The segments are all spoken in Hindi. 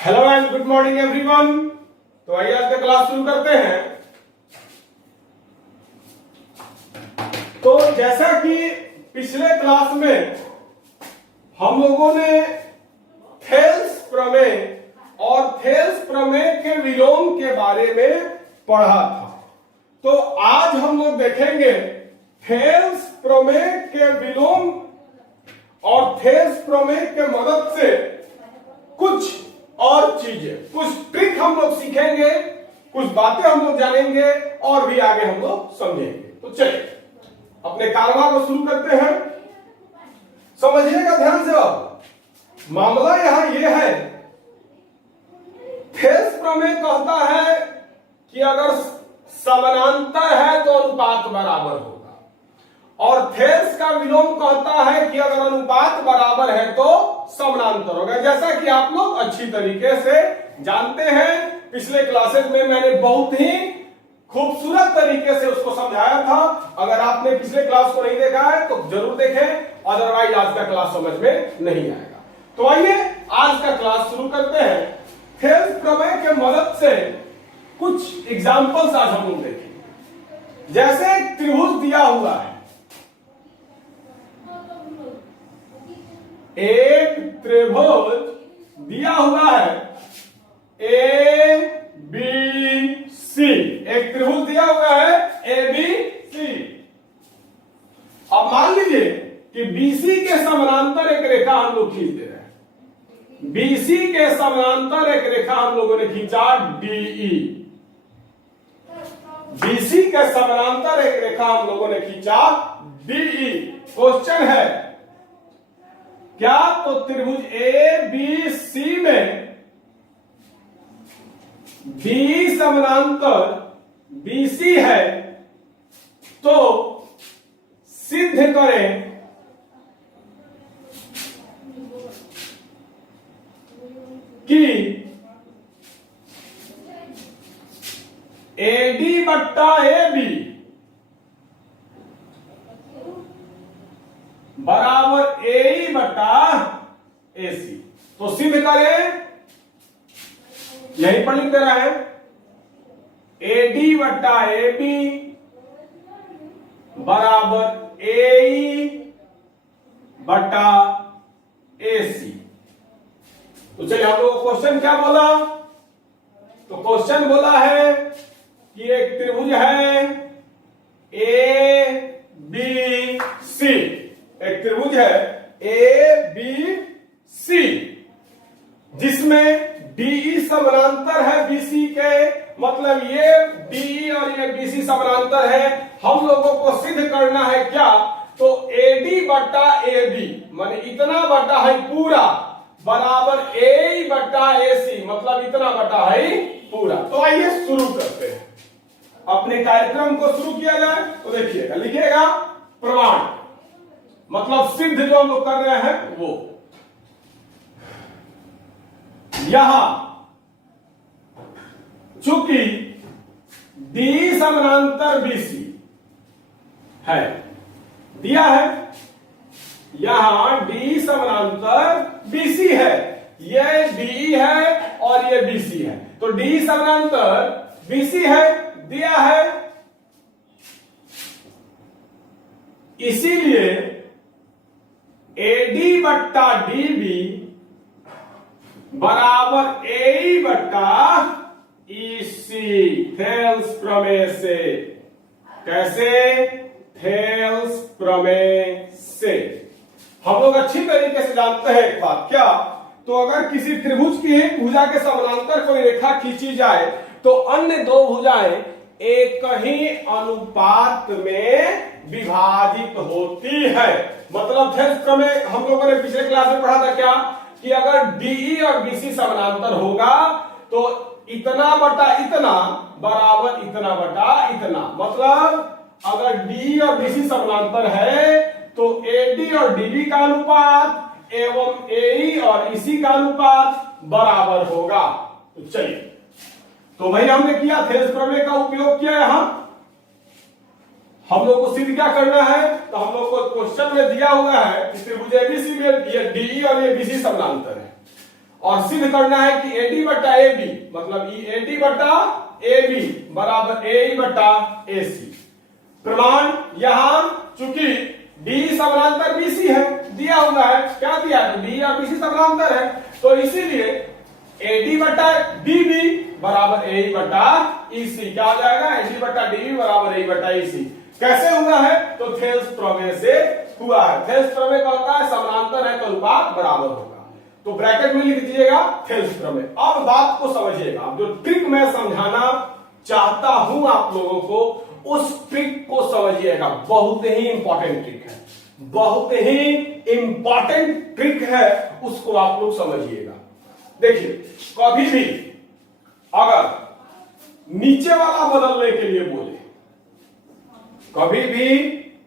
Hello and good morning everyone. तो आइए आज का क्लास शुरू करते हैं। तो जैसा कि पिछले क्लास में हम लोगों ने थेल्स प्रमेय और थेल्स प्रमेय के विलोम के बारे में पढ़ा था, तो आज हम लोग देखेंगे थेल्स प्रमेय के विलोम और थेल्स प्रमेय के मदद से कुछ और चीजें, कुछ ट्रिक हम लोग सीखेंगे, कुछ बातें हम लोग जानेंगे और भी आगे हम लोग समझेंगे। तो चलिए अपने कारवा को शुरू करते हैं। समझिएगा ध्यान से। अब मामला यहां यह है, थेल्स प्रमेय कहता है कि अगर समानांतर है तो अनुपात बराबर होगा, और थेल्स का विलोम कहता है कि अगर अनुपात बराबर है तो समानांतर होगा। जैसा कि आप लोग अच्छी तरीके से जानते हैं, पिछले क्लासेस में मैंने बहुत ही खूबसूरत तरीके से उसको समझाया था। अगर आपने पिछले क्लास को नहीं देखा है तो जरूर देखें, अदरवाइज आज का क्लास समझ में नहीं आएगा। तो आइए आज का क्लास शुरू करते हैं। थेल्स प्रमेय के मदद से कुछ एग्जाम्पल्स आज हम लोग देखेंगे। जैसे एक त्रिभुज दिया हुआ है, एक त्रिभुज दिया हुआ है ए बी सी, एक त्रिभुज दिया हुआ है ए बी सी। अब मान लीजिए कि बीसी के समानांतर एक रेखा हम लोग खींच दे रहे हैं। बीसी के समानांतर एक रेखा हम लोगों ने खींचा डीई। बीसी के समानांतर एक रेखा हम लोगों ने खींचा डीई। क्वेश्चन है क्या? तो त्रिभुज ए बी सी में बी समानांतर बीसी है, तो सिद्ध करें कि एडी बट्टा ए बी बराबर ए बटा ए सी। तो सिद्ध करें, यहीं पर लिख दे रहा है, एडी बटा ए बी बराबर ए बटा ए सी। तो चलिए हम लोग क्वेश्चन क्या बोला? तो क्वेश्चन बोला है कि एक त्रिभुज है ए बी सी, एक त्रिभुज है ए बी सी जिसमें डीई समानांतर है बीसी के, मतलब ये डीई और ये बीसी समानांतर है। हम लोगों को सिद्ध करना है क्या? तो एडी बटा ए बी माने इतना बटा है पूरा बराबर ए बटा ए सी, मतलब इतना बटा है पूरा। तो आइए शुरू करते हैं, अपने कार्यक्रम को शुरू किया जाए। तो देखिएगा, लिखिएगा प्रमाण, मतलब सिद्ध जो हम लोग कर रहे हैं वो। यहां चूंकि डी समानांतर बीसी है, दिया है, यहां डी समानांतर बीसी है, ये डी है और ये बीसी है, तो डी समानांतर बीसी है, दिया है। इसीलिए एडी बट्टा डीबी बराबर ए बट्टा ईसी, थेल्स प्रमेय से। कैसे? थेल्स प्रमेय से। हम लोग अच्छी तरीके से जानते हैं एक बात, क्या? तो अगर किसी त्रिभुज की एक भुजा के समानांतर कोई रेखा खींची जाए तो अन्य दो भुजाएं एक ही अनुपात में विभाजित होती है। मतलब थेल्स प्रमेय हम लोगों ने पिछले क्लास में पढ़ा था क्या, कि अगर डीई और बीसी समानांतर होगा तो इतना बटा इतना बराबर इतना बटा इतना, मतलब अगर डी और बीसी समानांतर है तो एडी और डीबी का अनुपात एवं एई और इसी का अनुपात बराबर होगा। तो चलिए, तो भाई हमने किया थेल्स प्रमेय का उपयोग किया। यहां हम लोग को सिद्ध क्या करना है, तो हम लोग को क्वेश्चन में दिया हुआ है कि त्रिभुज एबीसी में ये डीई और ये बीसी समानांतर है, और सिद्ध करना है कि एडी बटा एबी मतलब एडी बटा एबी बराबर एई बटा एसी। प्रमाण यहां चूंकि डी समानांतर बीसी है, दिया हुआ है, क्या दिया है, डी और बीसी समानांतर है, तो इसीलिए एडी बटा डीबी बराबर एई बटा ईसी। क्या हो जाएगा, एडी बटा डीबी बराबर एई बटा ईसी। कैसे हुआ है, तो थेल्स प्रमेय से हुआ है। थेल्स प्रमेय का होता है समानांतर है तो अनुपात बराबर होगा, तो ब्रैकेट में लिख दीजिएगा थेल्स प्रमेय। अब बात को समझिएगा, जो ट्रिक मैं समझाना चाहता हूं आप लोगों को, उस ट्रिक को समझिएगा। बहुत ही इंपॉर्टेंट ट्रिक है, बहुत ही इंपॉर्टेंट ट्रिक है, उसको आप लोग समझिएगा। देखिए, कभी भी अगर नीचे वाला बदलने के लिए बोले, कभी भी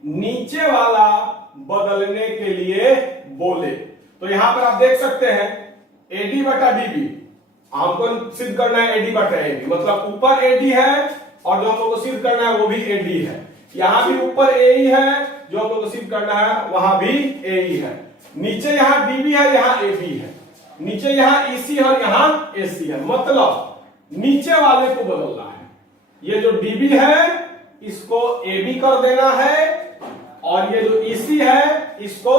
नीचे वाला बदलने के लिए बोले, तो यहां पर आप देख सकते हैं एडी बटा डीबी, हमको सिद्ध करना है एडी बटा एबी, मतलब ऊपर एडी है और जो हम लोग को सिद्ध करना है वो भी एडी है। यहां भी ऊपर एई है, जो हम लोग को सिद्ध करना है वहां भी एई है। नीचे यहां डीबी है, यहां एबी है, नीचे यहां ईसी है और यहां एसी है, मतलब नीचे वाले को बदलना है। ये जो डीबी है इसको एबी कर देना है, और ये जो ईसी है इसको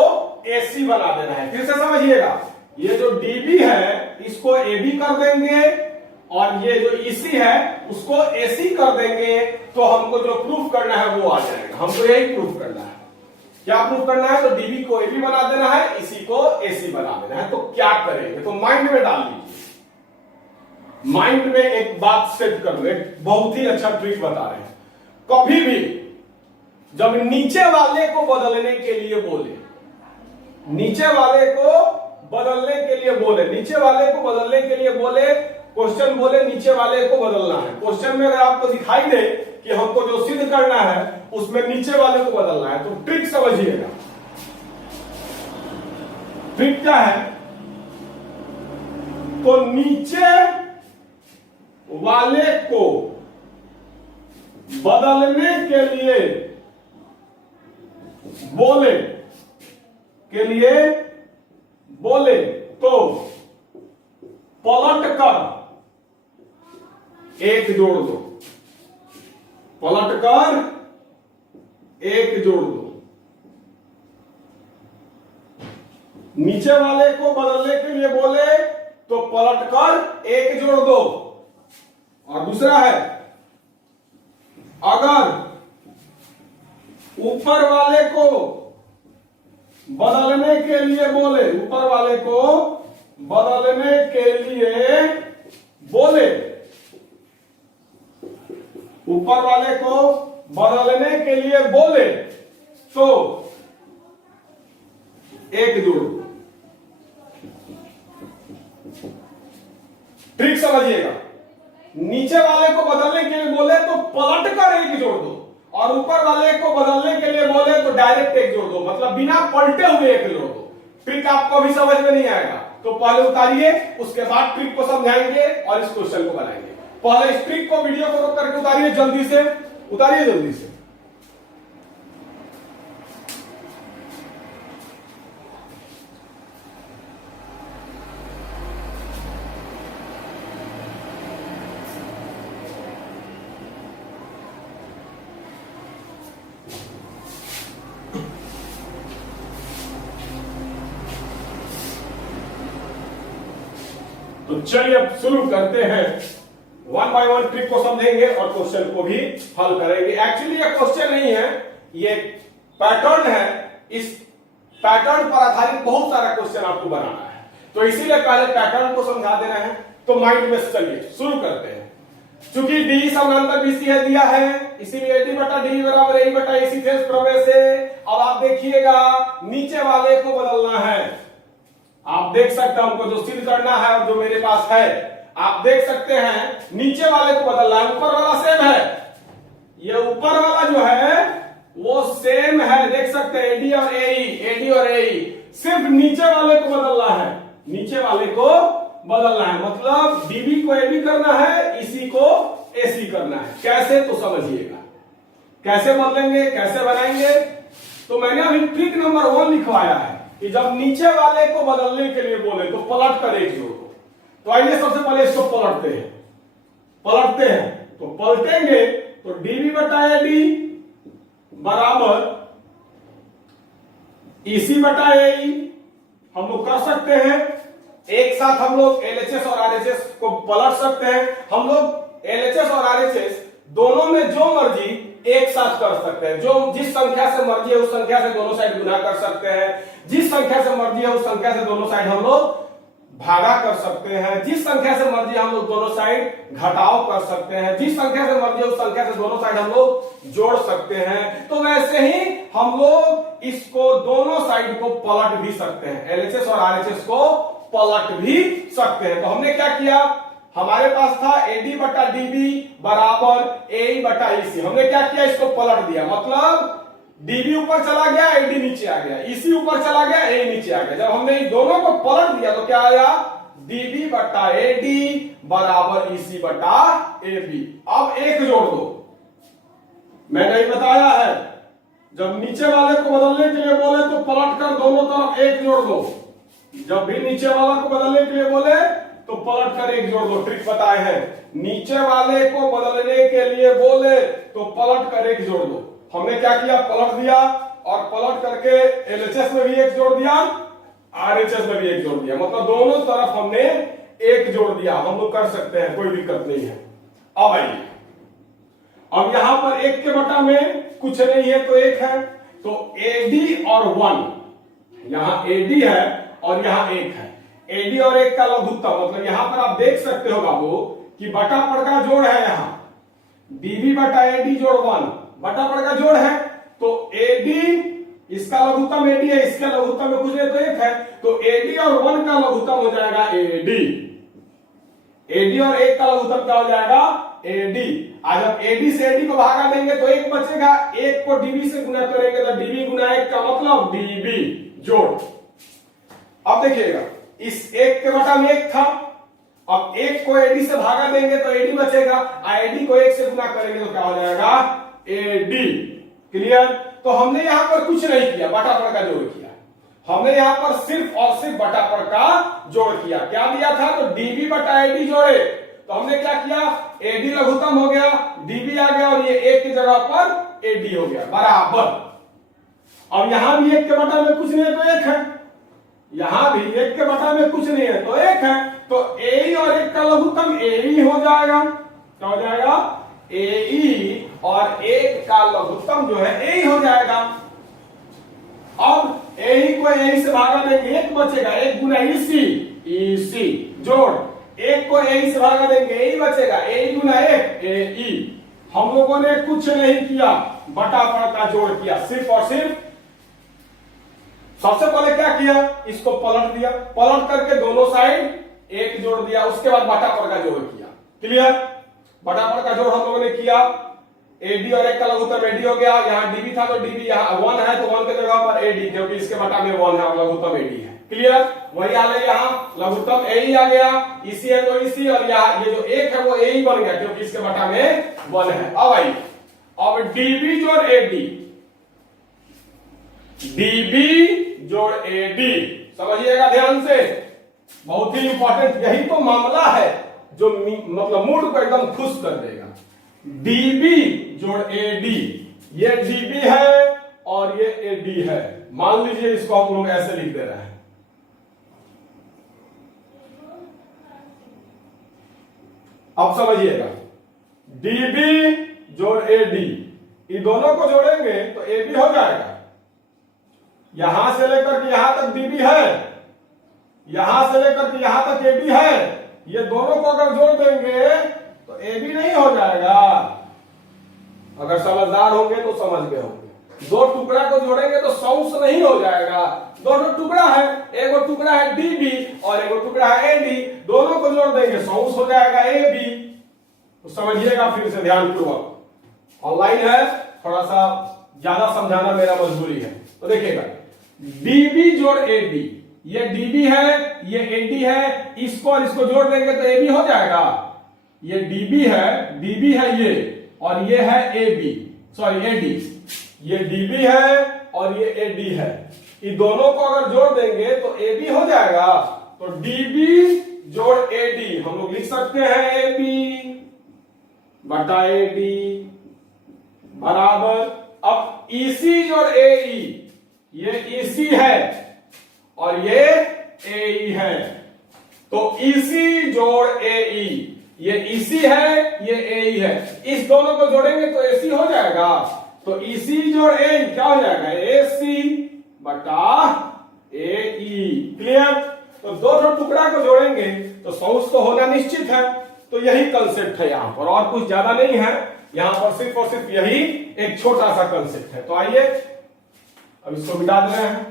एसी बना देना है। फिर से समझिएगा, ये जो डीबी है इसको एबी कर देंगे, और ये जो ईसी है उसको एसी कर देंगे, तो हमको जो प्रूफ करना है वो आ जाएगा। हमको यही प्रूफ करना है। क्या प्रूफ करना है, तो डीबी को एबी बना देना है, इसी को एसी बना देना है। तो क्या करेंगे, तो माइंड में डाल लीजिए, माइंड में एक बात सेट कर लो, एक बहुत ही अच्छा ट्रिक बता रहे हैं। कभी भी जब नीचे वाले को बदलने के लिए बोले, नीचे वाले को बदलने के लिए बोले, नीचे वाले को बदलने के लिए बोले, क्वेश्चन बोले नीचे वाले को बदलना है। क्वेश्चन में अगर आपको दिखाई दे कि हमको जो सिद्ध करना है उसमें नीचे वाले को बदलना है, तो ट्रिक समझिएगा। ट्रिक क्या है, तो नीचे वाले को बदलने के लिए बोले तो पलट कर एक जोड़ दो, पलट कर एक जोड़ दो। नीचे वाले को बदलने के लिए बोले तो पलट कर एक जोड़ दो। और दूसरा है, अगर ऊपर वाले को बदलने के लिए बोले, ऊपर वाले को बदलने के लिए बोले, ऊपर वाले को बदलने के लिए बोले तो एक जोड़ दो। ट्रिक समझिएगा, नीचे वाले को बदलने के लिए बोले तो पलट कर एक जोड़ दो, और ऊपर वाले को बदलने के लिए बोले तो डायरेक्ट एक जोड़ दो, मतलब बिना पलटे हुए एक जोड़ दो। ट्रिक आपको अभी समझ में नहीं आएगा, तो पहले उतारिए, उसके बाद ट्रिक को समझाएंगे और इस क्वेश्चन को बनाएंगे। पहले इस ट्रिक को वीडियो को रोक करके उतारिए, जल्दी से उतारिए, जल्दी से। तो चलिए अब शुरू करते हैं, वन बाय वन ट्रिक को समझेंगे और क्वेश्चन को भी हल करेंगे। एक्चुअली ये क्वेश्चन नहीं है, ये पैटर्न है। इस पैटर्न पर आधारित बहुत सारा क्वेश्चन आपको बनाना है, तो इसीलिए पहले पैटर्न को समझा देना है। तो माइंड में चलिए शुरू करते हैं। चूंकि डी समानांतर बीसी है दिया है, इसीलिए डी बटा डी बराबर ए बटा इसी थेल्स प्रमेय से। अब आप देखिएगा, नीचे वाले को बदलना है। आप देख सकते हैं, हमको जो सिद्ध करना है और जो मेरे पास है, आप देख सकते हैं नीचे वाले को बदलना है, ऊपर वाला सेम है। ये ऊपर वाला जो है वो सेम है, देख सकते हैं एडी और एई, एडी और एई। सिर्फ नीचे वाले को बदलना है, नीचे वाले को बदलना है, मतलब डीबी को एबी करना है, इसी को एसी करना है। कैसे, तो समझिएगा। कैसे बदलेंगे, कैसे बनाएंगे? तो मैंने अभी ट्रिक नंबर 1 लिखवाया है कि जब नीचे वाले को बदलने के लिए बोले तो पलट कर एक जोड़ दो। तो आइए सबसे पहले इसको पलटते हैं। तो पलटेंगे तो डीबी बटा एडी बराबर ईसी बटा एई हम लोग कर सकते हैं। एक साथ हम लोग एलएचएस और आरएचएस को पलट सकते हैं। हम लोग एलएचएस और आरएचएस दोनों में जो मर्जी एक साथ कर सकते हैं। जो जिस संख्या से मर्जी है उस संख्या से दोनों साइड गुना कर सकते हैं। जिस संख्या से मर्जी है उस संख्या से दोनों साइड हम लोग भागा कर सकते हैं। जिस संख्या से मर्जी हम लोग दोनों साइड घटाव कर सकते हैं। जिस संख्या से मर्जी उस संख्या से दोनों साइड हम लोग जोड़ सकते हैं। तो वैसे ही हम लोग इसको दोनों साइड को पलट भी सकते हैं। एलएचएस और आरएचएस को पलट भी सकते हैं। तो हमने क्या किया, हमारे पास था एडी बटा डीबी बराबर ए बटा ईसी। हमने क्या किया, इसको पलट दिया। मतलब डीबी ऊपर चला गया, एडी नीचे आ गया, ईसी ऊपर चला गया, ए नीचे आ गया। जब हमने इन दोनों को पलट दिया तो क्या आया, डीबी बटा एडी बराबर ईसी बटा एबी। अब एक जोड़ दो, मैंने ही बताया है जब नीचे वाले को बदलने के लिए बोले तो पलट कर दोनों तरफ एक जोड़ दो। जब भी नीचे वाला को बदलने के लिए बोले तो पलट कर एक जोड़ दो। ट्रिक बताए हैं, नीचे वाले को बदलने के लिए बोले तो पलट कर एक जोड़ दो। हमने क्या किया, पलट दिया और पलट करके एलएचएस में भी एक जोड़ दिया, आरएचएस में भी एक जोड़ दिया। मतलब दोनों तरफ हमने एक जोड़ दिया। हम लोग कर सकते हैं, कोई दिक्कत नहीं है। अब आइए, अब यहां पर एक के बटा में कुछ नहीं है तो एक है, तो एडी और 1, यहां एडी है और यहां एक है। एडी और एक का लघुत्तम, मतलब यहां पर आप देख सकते हो बाबू कि बटा पड़ का जोड़ है। यहां डीबी बटा एडी जोड़ 1 बटा पड़ का जोड़ है। तो एडी, इसका लघुत्तम एडी है, इसके लघुत्तम में कुछ नहीं तो एक है। तो एडी और 1 का लघुत्तम हो जाएगा एडी। एडी और एक का लघुत्तम क्या हो जाएगा, एडी। आज हम एडी से एडी को भागा देंगे तो एक बचेगा, एक को डीबी से गुना करेंगे तो डीबी गुना एक का मतलब डीबी जोड़। अब देखिएगा, इस एक के बटा में एक था, अब एक को एडी से भागा देंगे तो एडी बचेगा, एडी को एक से गुना करेंगे तो क्या हो जाएगा, एडी। क्लियर? तो हमने यहां पर कुछ नहीं किया, बटा पड़ का जोड़ किया। हमने यहां पर सिर्फ और सिर्फ बटा पड़ का जोड़ किया। क्या दिया था, तो डीबी बटा एडी जोड़े, तो हमने क्या किया, एडी लघुत्तम हो गया, डीबी आ गया और ये एक की जगह पर एडी हो गया बराबर। अब यहां भी एक के बटा में कुछ नहीं है तो एक है, यहां भी एक के बटा में कुछ नहीं है तो एक है। तो ए और एक का लघुत्तम ए हो जाएगा। क्या हो जाएगा, ए और एक का लघुत्तम जो है ए हो जाएगा। अब ए को ए से भागा देंगे, एक बचेगा, एक गुना ईसी, ईसी जोड़, एक को ए से भागा देंगे, ए बचेगा, ए गुना एक, ए ई। हम लोगों ने कुछ नहीं किया, बटा पड़ का जोड़ किया, सिर्फ और सिर्फ। सबसे पहले क्या किया, इसको पलट दिया, पलट करके दोनों साइड एक जोड़ दिया, उसके बाद बटा पड़ का जोड़ किया। क्लियर? बटा पड़ का जोड़ हम लोगों ने किया, एडी और एक का लघुत्तम एडी हो गया। यहाँ डीबी था तो डीबी, यहाँ 1 है तो 1 की जगह पर एडी, क्योंकि इसके बटा में 1 है और लघुत्तम एडी है। क्लियर? वही हाल है, यहाँ लघुत्तम ए आ गया, इसी है तो इसी, और यहाँ ये जो एक है वो ए ही बन गया क्योंकि इसके बटा में 1 है। अब आइए, अब डीबी जोड़ एडी, डीबी जोड़ एडी, समझिएगा ध्यान से, बहुत ही इंपॉर्टेंट। यही तो मामला है जो मतलब मूड को एकदम खुश कर देगा। डीबी जोड़ एडी, ये डीबी है और ये एडी है। मान लीजिए इसको हम लोग ऐसे लिख दे रहे हैं, अब समझिएगा, डीबी जोड़ एडी, ये दोनों को जोड़ेंगे तो एबी हो जाएगा। यहां से लेकर के यहां तक डीबी है, यहां से लेकर के यहां तक एबी है। ये दोनों को अगर जोड़ देंगे तो एबी नहीं हो जाएगा। अगर समझदार होंगे तो समझ गए होंगे। दो टुकड़ा को जोड़ेंगे तो सौंस नहीं हो जाएगा। दोनों टुकड़ा है, एक टुकड़ा है डीबी और एक टुकड़ा है एडी, दोनों को जोड़ देंगे सौंस हो जाएगा एबी। तो समझिएगा फिर से ध्यानपूर्वक, ऑनलाइन है, थोड़ा सा ज्यादा समझाना मेरा मजबूरी है। तो देखिएगा, डीबी जोड़ एडी, ये डीबी है, ये एडी है, इसको और इसको जोड़ देंगे तो एबी हो जाएगा। ये डीबी है ये, और ये है एबी, सॉरी एडी, ये डीबी है और ये एडी है, इन दोनों को अगर जोड़ देंगे तो एबी हो जाएगा। तो डीबी जोड़ एडी हम लोग लिख सकते हैं एबी बटा एडी बराबर, अब ईसी जोड़ एई, ये ईसी है और ये एई है, तो ईसी जोड़ एई, ये ईसी है ये एई है, इस दोनों को जोड़ेंगे तो एसी हो जाएगा। तो ईसी जोड़ एई क्या हो जाएगा, एसी बटा एई। क्लियर? तो दो टुकड़ा को जोड़ेंगे तो सॉस तो होना निश्चित है। तो यही कंसेप्ट है यहां पर, और कुछ ज्यादा नहीं है यहां पर, सिर्फ और सिर्फ यही एक छोटा सा कंसेप्ट है। तो आइए अब इसको मिटा दे रहे हैं।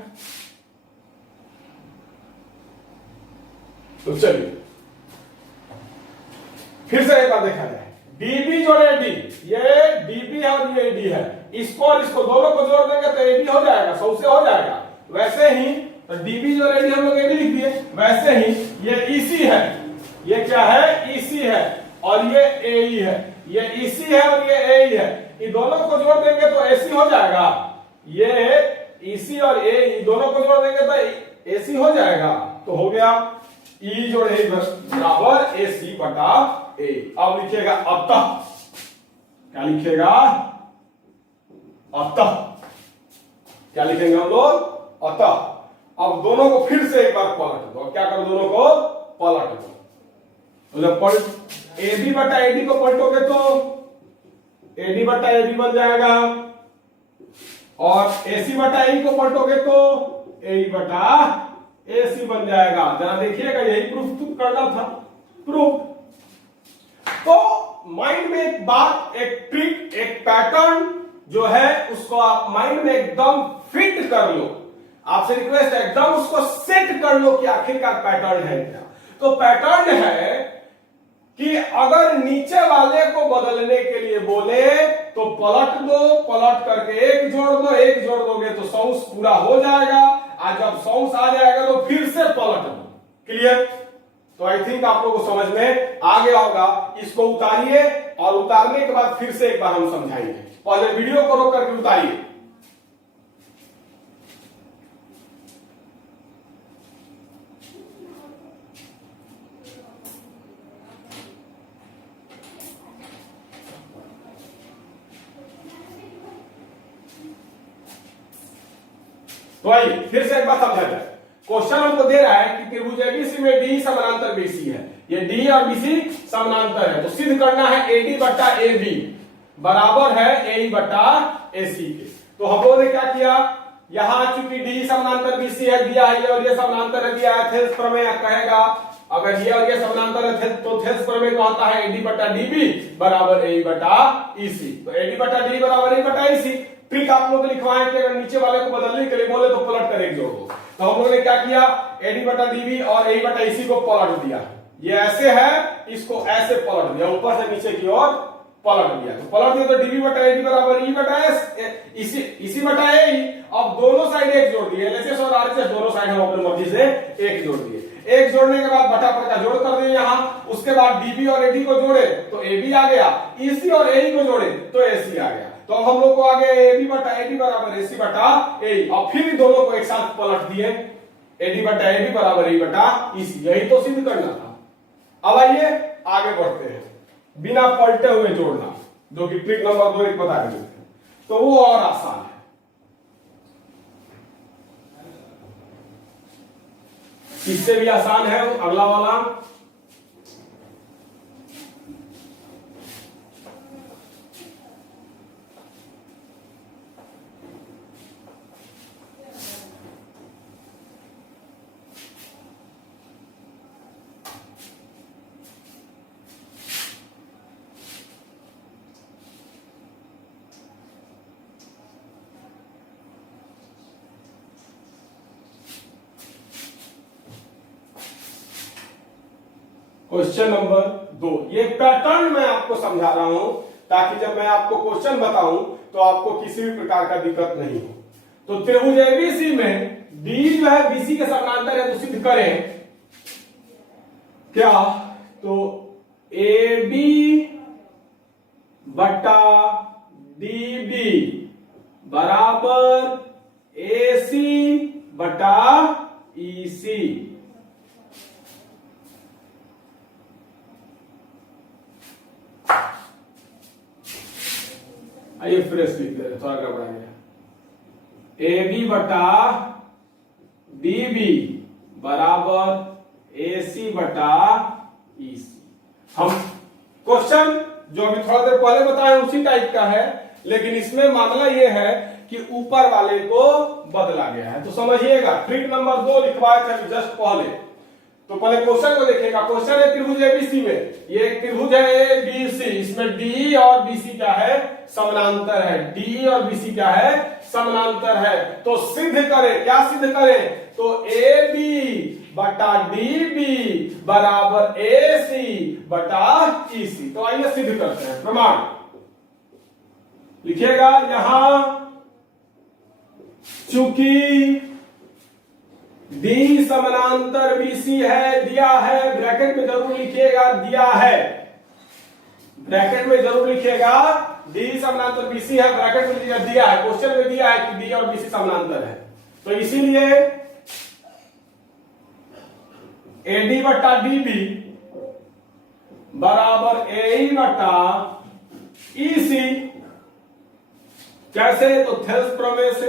तो चलिए फिर से एक बार देखा जाए, डीबी जोड़ एडी, ये डीबी है और ये एडी है, इसको और इसको दोनों को जोड़ देंगे तो एडी हो जाएगा, सौ से हो जाएगा। वैसे ही तो डीबी जोड़ एडी हम लोग एडी लिख दिए, वैसे ही ये ईसी है, ये क्या है ईसी है और ये एई है, ये ईसी है और ये एई है, इन दोनों को जोड़ देंगे तो एसी हो जाएगा। ये ईसी और एई दोनों को जोड़ देंगे तो एसी हो जाएगा। तो हो गया ई जोड़ ए बराबर एसी बटा ए। अब लिखिएगा अतः, क्या लिखिएगा अतः, क्या लिखेंगे हम लोग अतः। अब दोनों को फिर से एक बार पलट दो, क्या करो दोनों को पलट दो, तो जब पलट एबी बटा एडी को पलटोगे तो एडी बटा एबी बन जाएगा, और एसी बटा ए को पलटोगे तो ए बटा एसी बन जाएगा। जरा देखिएगा, यही प्रूफ करना था, प्रूफ। तो माइंड में एक बात, एक ट्रिक, एक पैटर्न जो है उसको आप माइंड में एकदम फिट कर लो। आपसे रिक्वेस्ट है एकदम उसको सेट कर लो कि आखिरकार पैटर्न है क्या। तो पैटर्न है कि अगर नीचे वाले को बदलने के लिए बोले तो पलट दो, पलट करके एक जोड़ दो, एक जोड़ दोगे तो सौंस पूरा हो जाएगा, और जब सौंस आ जाएगा तो फिर से पलट दो। क्लियर? तो आई थिंक आप लोगों को समझ में आ गया होगा। इसको उतारिए और उतारने के बाद फिर से एक बार हम समझाएंगे। पहले वीडियो को रोक करके उतारिए। तो आइए फिर से एक बार समझा जाए। क्वेश्चन हमको दे रहा है कि त्रिभुज एबीसी में डी समानांतर बीसी है, ये डी और बीसी समानांतर है, तो सिद्ध करना है एडी बटा एबी बराबर है ए बटा एसी के। तो हम लोगों ने क्या किया, यहां चूंकि डी समानांतर बीसी है दिया है, ये और ये समानांतर है दिया है, थेल्स प्रमेय कहेगा अगर ये और ये समानांतर है तो थेल्स प्रमेय कहता है एडी बटा डीबी बराबर ए बटा ईसी। तो एडी बटा डी बराबर ए बटा ईसी। ट्रिक आप लोग लिखवाएं कि अगर नीचे वाले को बदलने के लिए बोले तो पलट कर एक जोड़ दो। तो हम लोगों ने क्या किया, एडी बटा डीबी और ए बटा ईसी को पलट दिया, ये ऐसे है, इसको ऐसे पलट दिया, ऊपर से नीचे की ओर पलट दिया। तो पलट दिया तो डीबी बटा एडी बराबर ई बटा एस इसी बटा ए। अब दोनों साइड एक जोड़ दिए, एलएचएस और आरएचएस दोनों साइड हम अपनी मर्जी से एक जोड़ दिए। एक जोड़ने के बाद बटा पर का जोड़ कर दिए यहां, उसके बाद डीबी और एडी को जोड़े तो एबी आ गया, ईसी और एई को जोड़े तो एसी आ गया। तो अब हम लोग को आगे एबी बटा एडी बराबर एसी बटा ए, और फिर दोनों को एक साथ पलट दिए, एडी बटा एडी बराबर ए बटा ईसी। यही तो सिद्ध करना था। अब आइए आगे बढ़ते हैं, बिना पलटे हुए जोड़ना, जो कि ट्रिक नंबर 2 एक बता देते हैं, तो वो और आसान है। इससे भी आसान है अगला वाला। क्वेश्चन नंबर 2, ये पैटर्न मैं आपको समझा रहा हूं ताकि जब मैं आपको क्वेश्चन बताऊं तो आपको किसी भी प्रकार का दिक्कत नहीं हो। तो त्रिभुज एबीसी में डी जो है बीसी के समानांतर है, तो सिद्ध करें क्या, तो ए बी बटा डीबी बराबर एसी बटा ईसी। आइए फ्रेश लिख दे, थोड़ा गड़बड़ा गया। ए बी बटा डीबी बराबर एसी बटा ईसी। हम क्वेश्चन जो अभी थोड़ा देर पहले बताए उसी टाइप का है, लेकिन इसमें मामला यह है कि ऊपर वाले को बदला गया है। तो समझिएगा, ट्रिक नंबर 2 लिखवाए थे जस्ट पहले। तो पहले क्वेश्चन को देखिएगा। क्वेश्चन है त्रिभुज एबीसी में, ये एक त्रिभुज है एबीसी, इसमें डी और बीसी क्या है, समानांतर है। डी और बीसी क्या है, समानांतर है। तो सिद्ध करें, क्या सिद्ध करें, तो ए बी बटा डी बी बराबर ए सी बटा ई सी। तो आइए सिद्ध करते हैं। प्रमाण लिखिएगा यहां, चूंकि डी समानांतर बीसी है, दिया है, ब्रैकेट में जरूर लिखिएगा, दिया है, ब्रैकेट में जरूर लिखिएगा, डी समानांतर बीसी है, ब्रैकेट में लिखिएगा, दिया है, क्वेश्चन में दिया है कि डी और बीसी समानांतर है। तो इसीलिए एडी बटा डीबी बराबर ए बटा ईसी। कैसे, तो थेल्स प्रमेय से,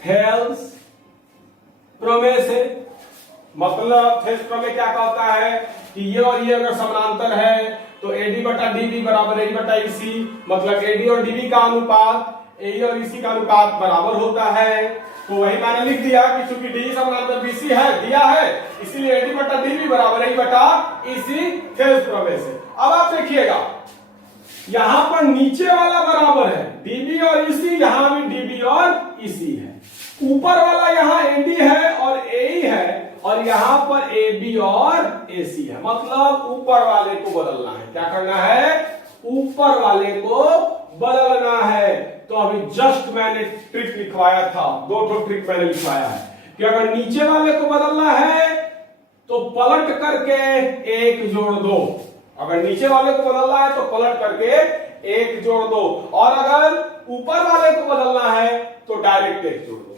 थेल्स प्रमेय से। मतलब थेल्स प्रमेय क्या कहता है कि ये और ये अगर समानांतर है तो एडी बटा डीबी बराबर ए बटा ईसी, मतलब एडी और डीबी का अनुपात ए और ईसी का अनुपात बराबर होता है। तो वही मैंने लिख दिया कि चूंकि डी समानांतर बीसी है, दिया है, इसीलिए एडी बटा डीबी बराबर ए बटा ईसी, थेल्स प्रमेय से। अब आप देखिएगा यहां पर नीचे वाला बराबर है डीबी और ईसी, यहां भी डीबी और ईसी है। ऊपर वाला यहां एडी है और एई है, और यहां पर ए बी और ए सी है। मतलब ऊपर वाले को बदलना है। क्या करना है, ऊपर वाले को बदलना है। तो अभी जस्ट मैंने ट्रिक लिखवाया था, 2 ट्रिक मैंने लिखवाया है कि अगर नीचे वाले को बदलना है तो पलट करके 1 जोड़ दो। अगर नीचे वाले को बदलना है तो पलट करके 1 जोड़ दो, और अगर ऊपर वाले को बदलना है तो डायरेक्ट 1 जोड़ दो।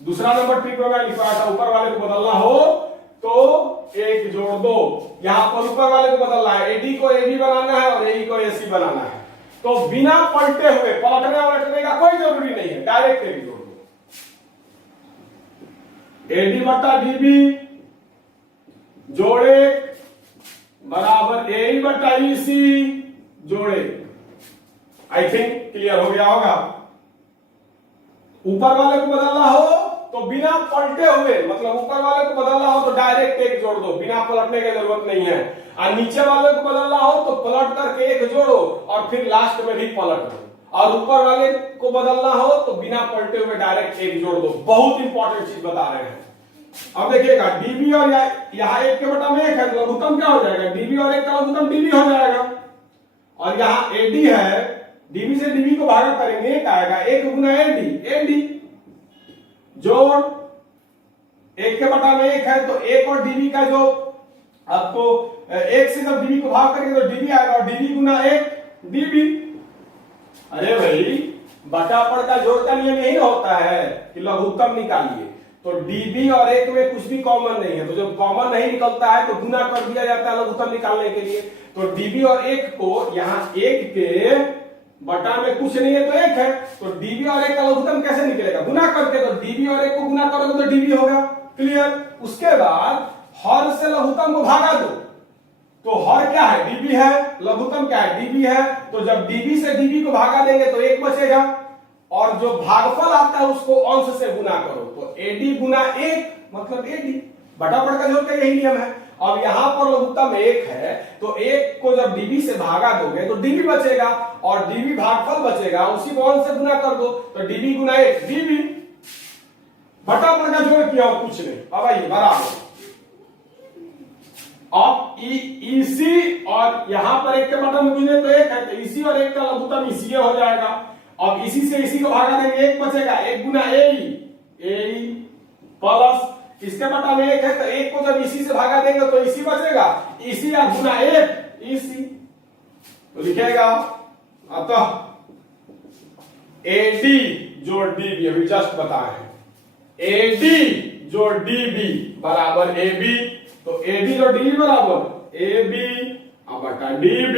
दूसरा नंबर ट्रिक में मैं लिखवाया था, ऊपर वाले को बदलना हो तो 1 जोड़ दो। यहां पर ऊपर वाले को बदलना है, एडी को एबी बनाना है और एई को एसी बनाना है। तो बिना पलटे हुए, पलटने वलटने का कोई जरूरी नहीं है, डायरेक्ट 1 जोड़ दो। एडी बटा डीबी जोड़े बराबर ए बटा ईसी जोड़े। आई थिंक क्लियर हो गया होगा। ऊपर वाले को बदलना हो तो बिना पलटे हुए, मतलब ऊपर वाले को बदलना हो तो डायरेक्ट 1 जोड़ दो, बिना पलटने की जरूरत नहीं है। और नीचे वाले को बदलना हो तो पलट करके 1 जोड़ो और फिर लास्ट में भी पलट दो। और ऊपर वाले को बदलना हो तो बिना पलटे हुए डायरेक्ट 1 जोड़ दो। बहुत इंपॉर्टेंट चीज बता रहे हैं। अब देखिएगा डीबी और यहाँ 1 के बटा में 1 है, लघुत्तम क्या हो जाएगा, डीबी और 1 का लघुत्तम डीबी हो जाएगा। और यहाँ एडी है, डीबी से डीबी को भागा करेंगे, 1 आएगा, 1 गुना एडी, एडी जोड़ 1 के बटा में 1 है, तो 1 और डीबी का जो आपको 1 से जब डीबी को भाग करेंगे तो डीबी आएगा, और डीबी गुना 1 डीबी। अरे भाई, बटापड़ का जोड़ का नियम यही होता है कि लघुत्तम निकालिए। तो डीबी और 1 में कुछ भी कॉमन नहीं है, तो जब कॉमन नहीं निकलता है तो गुना कर दिया जाता है लघुत्तम निकालने के लिए। तो डीबी और 1 को, यहाँ 1 के बटा में कुछ नहीं है तो 1 है, तो डीबी और 1 का लघुत्तम कैसे निकलेगा, गुना करके। तो डीबी और 1 को गुना करोगे तो डीबी होगा। क्लियर। उसके बाद हर से लघुत्तम को भागा दो, तो हर क्या है, डीबी है, लघुत्तम क्या है, डीबी है। तो जब डीबी से डीबी को भागा देंगे तो 1 बचेगा, और जो भागफल आता है उसको अंश से गुना करो, तो एडी गुना 1 मतलब एडी। बटापड़ का जोड़ का यही नियम है। अब यहां पर लघुत्तम 1 है, तो 1 को जब डीबी से भागा दोगे तो डीबी बचेगा, और डीबी भागफल बचेगा, उसी को अंश से गुना कर दो, तो डीबी गुना 1 डीबी। बटापड़ का जोड़ किया और कुछ नहीं। अब आइए बराबर, अब ईसी और यहां पर 1 के बटा में गुने तो 1 है, तो ईसी और 1 का लघुत्तम ईसी हो जाएगा। अब इसी से इसी को भागा देंगे, 1 बचेगा, 1 गुना ए प्लस इसके बटा में 1 है, तो 1 को जब इसी से भागा देंगे तो इसी बचेगा, इसी या गुना 1 इसी। तो लिखेगा अतः AD जोड़ DB अभी जस्ट बताए हैं, AD जोड़ DB बराबर AB, तो AD जोड़ DB बराबर AB बटा DB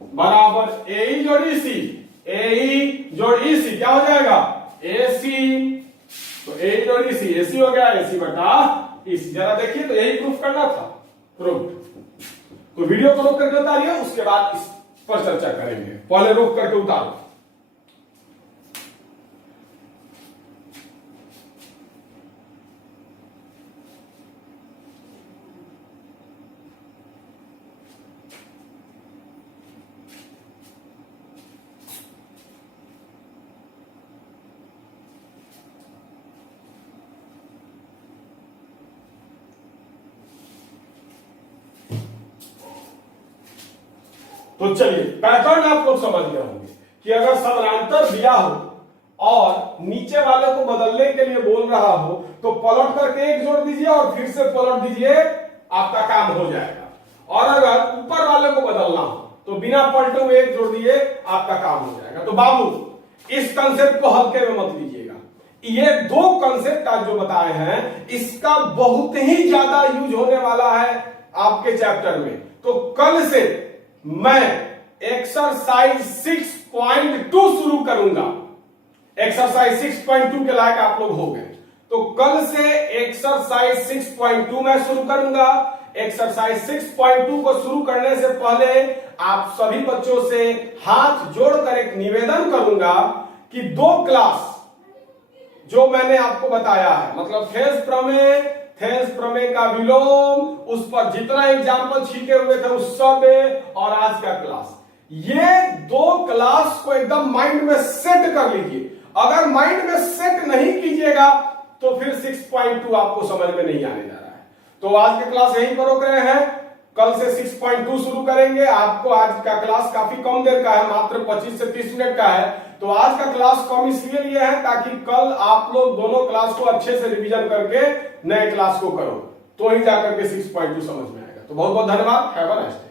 बराबर AE जोड़ EC, AE जोड़ EC क्या हो जाएगा AC, तो AE जोड़ EC, AC हो गया AC बटा EC। जरा देखिए, तो यही प्रूफ करना था, प्रूफ। तो वीडियो को रोक करके उतारिए, उसके बाद इस पर चर्चा करेंगे। पहले रोक करके उतारो। तो चलिए, पैटर्न आप लोग समझ गए होंगे कि अगर समानांतर दिया हो और नीचे वाले को बदलने के लिए बोल रहा हो तो पलट करके एक जोड़ दीजिए और फिर से पलट दीजिए, आपका काम हो जाएगा। और अगर ऊपर वाले को बदलना हो तो बिना पलटे हुए एक जोड़ दिए, आपका काम हो जाएगा। तो बाबू इस कंसेप्ट को हल्के में मत लीजिएगा, ये दो कंसेप्ट आज जो बताए हैं इसका बहुत ही ज्यादा यूज होने वाला है आपके चैप्टर में। तो कल से मैं एक्सरसाइज 6.2 शुरू करूंगा। एक्सरसाइज 6.2 के लायक आप लोग हो गए, तो कल से एक्सरसाइज 6.2 मैं शुरू करूंगा। एक्सरसाइज 6.2 को शुरू करने से पहले आप सभी बच्चों से हाथ जोड़कर एक निवेदन करूंगा कि दो क्लास जो मैंने आपको बताया है, मतलब थेल्स प्रमेय का विलोम, उस पर जितना एग्जाम्पल छीके हुए थे उस सब, और आज का क्लास, ये दो क्लास को एकदम माइंड में सेट कर लीजिए। अगर माइंड में सेट नहीं कीजिएगा तो फिर 6.2 आपको समझ में नहीं आने जा रहा है। तो आज का क्लास यहीं पर रोक रहे हैं, कल से 6.2 शुरू करेंगे। आपको आज का क्लास काफी कम देर का है, मात्र 25 से 30 मिनट का है। तो आज का क्लास कम इसलिए लिए है ताकि कल आप लोग दोनों क्लास को अच्छे से रिवीजन करके नए क्लास को करो, तो ही जाकर के 6.2 समझ में आएगा। तो बहुत बहुत धन्यवाद, हैव अ नाइस डे।